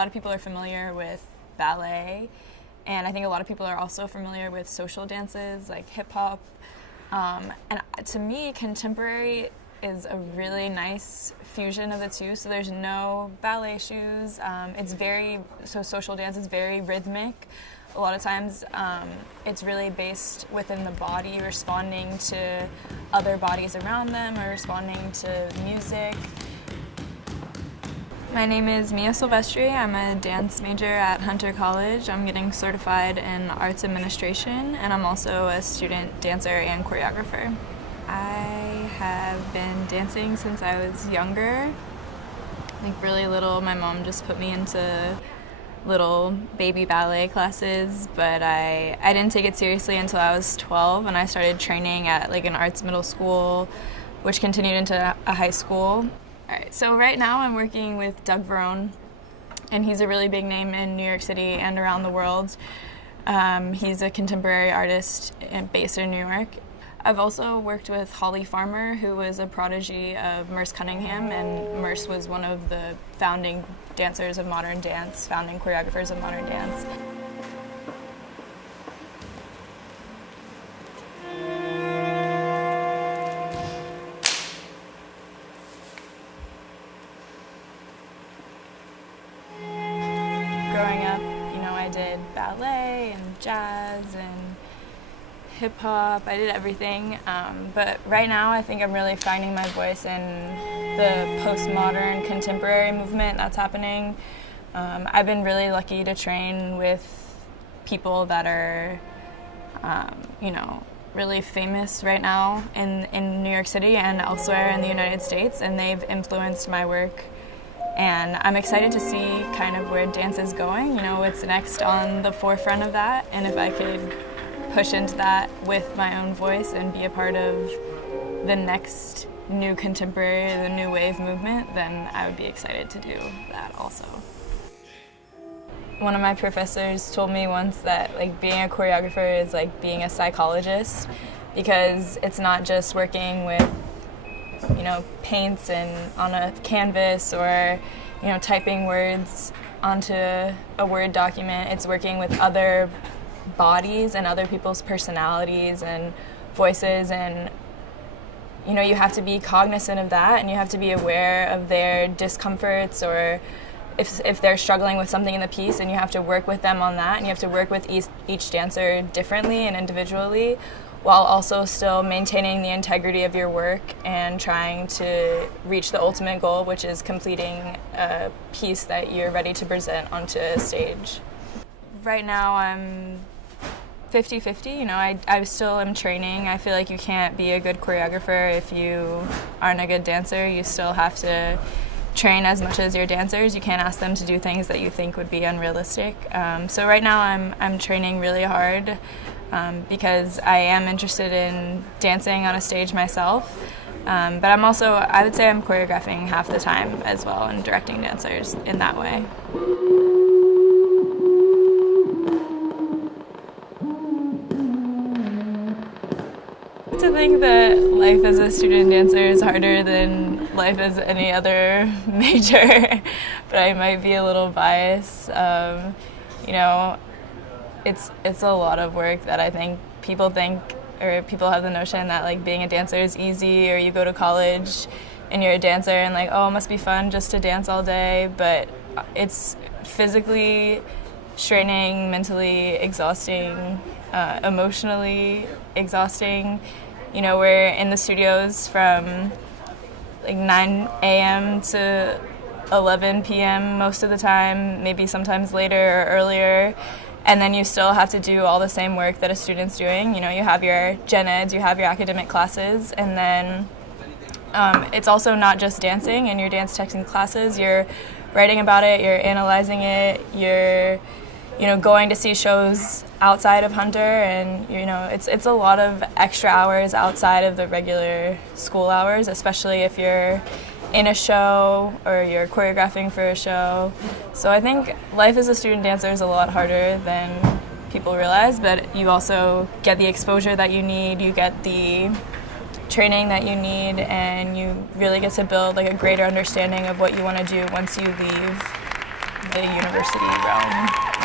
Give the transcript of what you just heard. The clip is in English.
lot of people are familiar with ballet, and I think a lot of people are also familiar with social dances like hip hop. And to me, contemporary is a really nice fusion of the two. So there's no ballet shoes. Social dance is very rhythmic. A lot of times it's really based within the body, responding to other bodies around them or responding to music. My name is Mia Silvestri. I'm a dance major at Hunter College. I'm getting certified in arts administration, and I'm also a student dancer and choreographer. I have been dancing since I was younger, like really little. My mom just put me into little baby ballet classes, but I didn't take it seriously until I was 12, and I started training at like an arts middle school, which continued into a high school. All right, so right now I'm working with Doug Verone, and he's a really big name in New York City and around the world. He's a contemporary artist based in New York. I've also worked with Holly Farmer, who was a prodigy of Merce Cunningham, and Merce was one of the founding dancers of modern dance, founding choreographers of modern dance. Growing up, I did ballet and jazz and hip hop. I did everything, but right now I think I'm really finding my voice in the postmodern contemporary movement that's happening. I've been really lucky to train with people that are, really famous right now in New York City and elsewhere in the United States, and they've influenced my work. And I'm excited to see kind of where dance is going, what's next on the forefront of that, and if I could push into that with my own voice and be a part of the next new contemporary, the new wave movement, then I would be excited to do that also. One of my professors told me once that being a choreographer is like being a psychologist, because it's not just working with paints and on a canvas or typing words onto a Word document. It's working with other bodies and other people's personalities and voices, and you have to be cognizant of that, and you have to be aware of their discomforts, or if they're struggling with something in the piece, and you have to work with them on that, and you have to work with each dancer differently and individually, while also still maintaining the integrity of your work and trying to reach the ultimate goal, which is completing a piece that you're ready to present onto a stage. Right now I'm 50-50, I still am training. I feel like you can't be a good choreographer if you aren't a good dancer. You still have to train as much as your dancers. You can't ask them to do things that you think would be unrealistic. So right now I'm training really hard because I am interested in dancing on a stage myself. But I'm also, I would say I'm choreographing half the time as well and directing dancers in that way. To think that life as a student dancer is harder than life as any other major, but I might be a little biased. It's a lot of work that I think people have the notion that being a dancer is easy, or you go to college and you're a dancer and it must be fun just to dance all day, but it's physically straining, mentally exhausting, emotionally exhausting. We're in the studios from 9 a.m. to 11 p.m. most of the time, maybe sometimes later or earlier. And then you still have to do all the same work that a student's doing. You have your gen eds, you have your academic classes, and then it's also not just dancing in your dance technique classes. You're writing about it, you're analyzing it, you're going to see shows outside of Hunter, and it's a lot of extra hours outside of the regular school hours, especially if you're in a show or you're choreographing for a show. So I think life as a student dancer is a lot harder than people realize, but you also get the exposure that you need, you get the training that you need, and you really get to build a greater understanding of what you want to do once you leave the university realm.